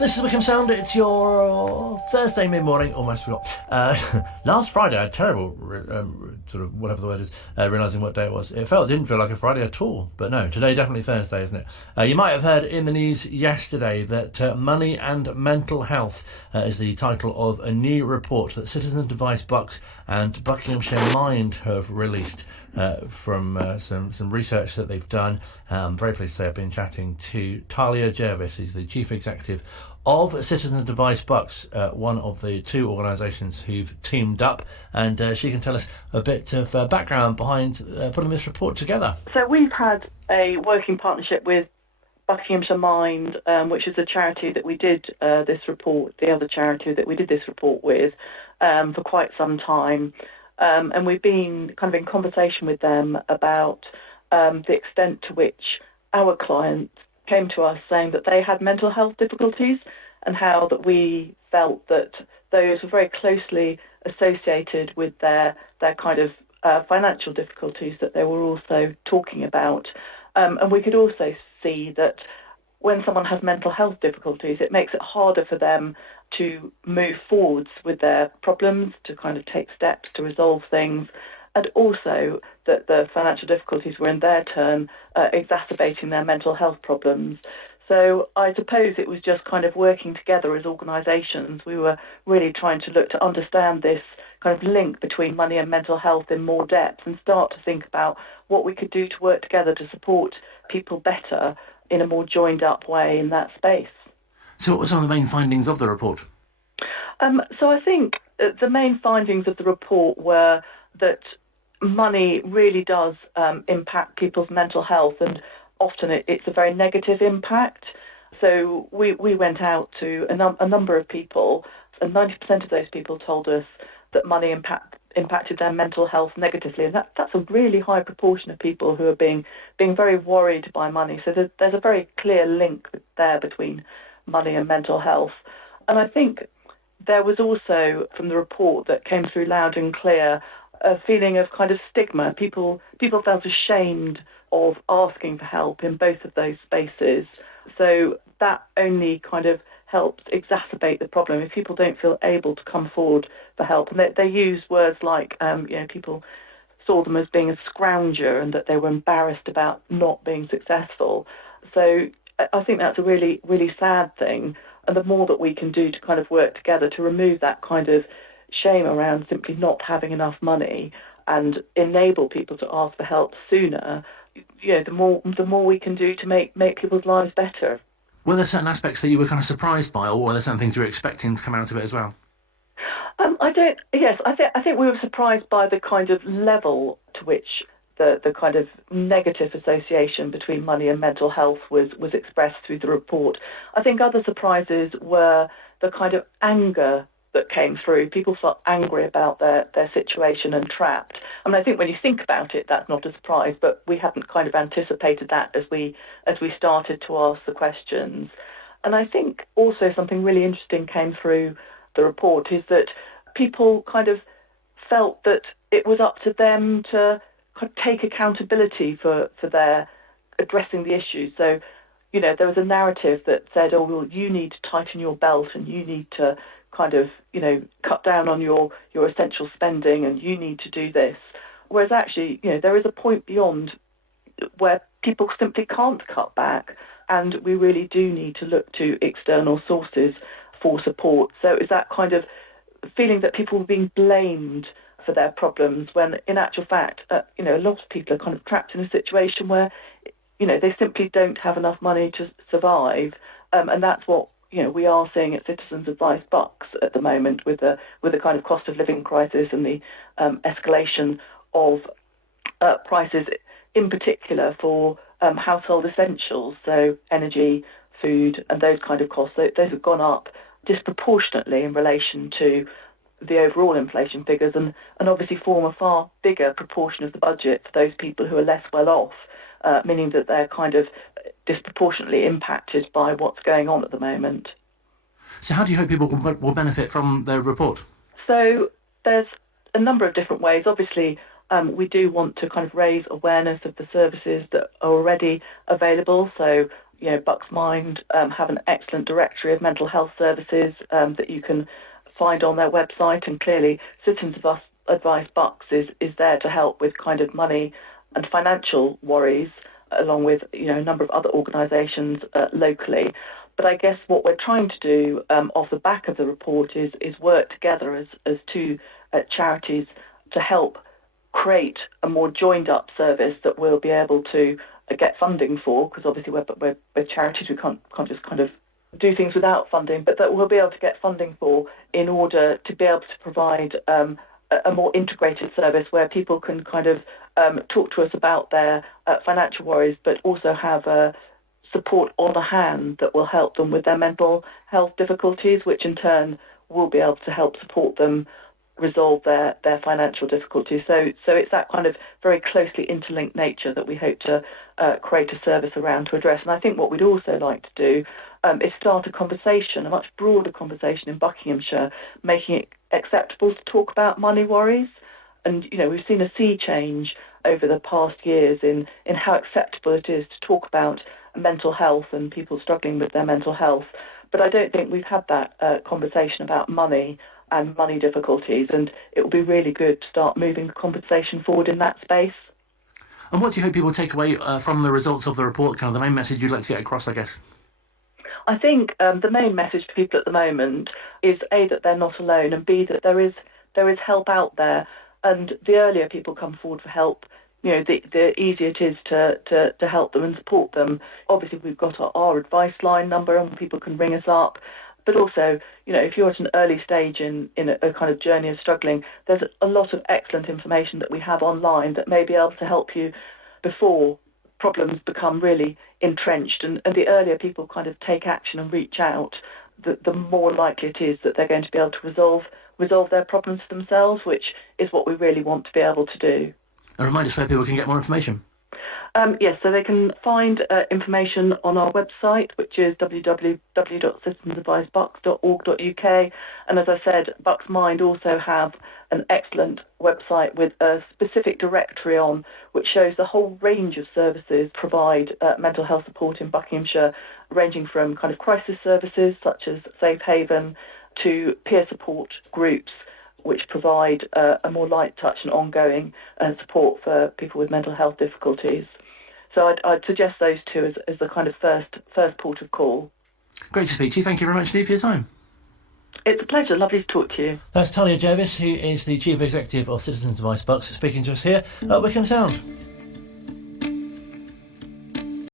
This is Wycombe Sound. It's your Thursday mid-morning. Almost forgot. Last Friday, I had terrible, sort of whatever the word is, realising what day it was. Didn't feel like a Friday at all. But no, today definitely Thursday, isn't it? You might have heard in the news yesterday that Money and Mental Health is the title of a new report that Citizen Advice Box and Buckinghamshire Mind have released from some research that they've done. I'm very pleased to say I've been chatting to Thalia Jervis, who's the Chief Executive of Citizen Advice Box, one of the two organisations who've teamed up, and she can tell us a bit of background behind putting this report together. So we've had a working partnership with Buckinghamshire Mind, which is a charity that we did the other charity that we did this report with for quite some time. And we've been kind of in conversation with them about the extent to which our clients came to us saying that they had mental health difficulties, and how that we felt that those were very closely associated with their kind of financial difficulties that they were also talking about. And we could also see that when someone has mental health difficulties, it makes it harder for them to move forwards with their problems, to kind of take steps to resolve things, and also that the financial difficulties were in their turn exacerbating their mental health problems. So I suppose it was just kind of working together as organisations. We were really trying to look to understand this kind of link between money and mental health in more depth, and start to think about what we could do to work together to support people better in a more joined up way in that space. So what were some of the main findings of the report? So I think the main findings of the report were that money really does impact people's mental health, and often it's a very negative impact. So we went out to a number of people, and 90% of those people told us that money impacted their mental health negatively, and that's a really high proportion of people who are being very worried by money. So there's a very clear link there between money and mental health. And I think there was also, from the report that came through loud and clear, a feeling of kind of stigma. People felt ashamed of asking for help in both of those spaces. So that only kind of helps exacerbate the problem if people don't feel able to come forward for help. And they use words like, people saw them as being a scrounger and that they were embarrassed about not being successful. So I think that's a really, really sad thing. And the more that we can do to kind of work together to remove that kind of shame around simply not having enough money and enable people to ask for help sooner, the more we can do to make people's lives better. Were there certain aspects that you were kind of surprised by, or were there certain things you were expecting to come out of it as well? I think we were surprised by the kind of level to which the kind of negative association between money and mental health was expressed through the report. I think other surprises were the kind of anger that came through. People felt angry about their situation and trapped. I mean, I think when you think about it, that's not a surprise, but we hadn't kind of anticipated that as we started to ask the questions. And I think also something really interesting came through the report is that people kind of felt that it was up to them to kind of take accountability for their addressing the issues. So, there was a narrative that said, oh, well, you need to tighten your belt and you need to kind of, cut down on your essential spending and you need to do this. Whereas actually, there is a point beyond where people simply can't cut back, and we really do need to look to external sources for support. So it's that kind of feeling that people were being blamed for their problems when in actual fact, a lot of people are kind of trapped in a situation where, they simply don't have enough money to survive. And that's what, we are seeing at Citizens Advice Box at the moment with the kind of cost of living crisis and the escalation of prices, in particular for household essentials, so energy, food, and those kind of costs. Those have gone up disproportionately in relation to the overall inflation figures, and obviously form a far bigger proportion of the budget for those people who are less well off, meaning that they're kind of disproportionately impacted by what's going on at the moment. So how do you hope people will benefit from the report? So there's a number of different ways. Obviously, we do want to kind of raise awareness of the services that are already available. So, Bucks Mind have an excellent directory of mental health services that you can find on their website, and clearly Citizens Advice Bucks is there to help with kind of money and financial worries, along with a number of other organisations locally. But I guess what we're trying to do off the back of the report is work together as two charities to help create a more joined-up service that we'll be able to get funding for, because obviously we're charities, we can't just kind of do things without funding, but that we'll be able to get funding for in order to be able to provide a more integrated service where people can kind of talk to us about their financial worries, but also have support on the hand that will help them with their mental health difficulties, which in turn will be able to help support them resolve their financial difficulties. So it's that kind of very closely interlinked nature that we hope to create a service around to address. And I think what we'd also like to do is start a conversation, a much broader conversation in Buckinghamshire, making it acceptable to talk about money worries. And, we've seen a sea change over the past years in how acceptable it is to talk about mental health and people struggling with their mental health. But I don't think we've had that conversation about money and money difficulties, and it will be really good to start moving the conversation forward in that space. And what do you hope people take away from the results of the report, kind of the main message you'd like to get across, I guess? I think the main message for people at the moment is A, that they're not alone, and B, that there is help out there. And the earlier people come forward for help, the easier it is to help them and support them. Obviously, we've got our advice line number, and people can ring us up. But also, if you're at an early stage in a kind of journey of struggling, there's a lot of excellent information that we have online that may be able to help you before problems become really entrenched. And the earlier people kind of take action and reach out, the more likely it is that they're going to be able to resolve their problems themselves, which is what we really want to be able to do. And remind us where people can get more information. Yes, so they can find information on our website, which is www.citizensadvicebucks.org.uk. And as I said, Bucks Mind also have an excellent website with a specific directory on, which shows the whole range of services provide mental health support in Buckinghamshire, ranging from kind of crisis services such as Safe Haven to peer support groups, which provide a more light touch and ongoing support for people with mental health difficulties. So I'd suggest those two as the kind of first port of call. Great to speak to you. Thank you very much indeed for your time. It's a pleasure. Lovely to talk to you. That's Thalia Jervis, who is the Chief Executive of Citizens Advice Bucks, speaking to us here at Wycombe Sound.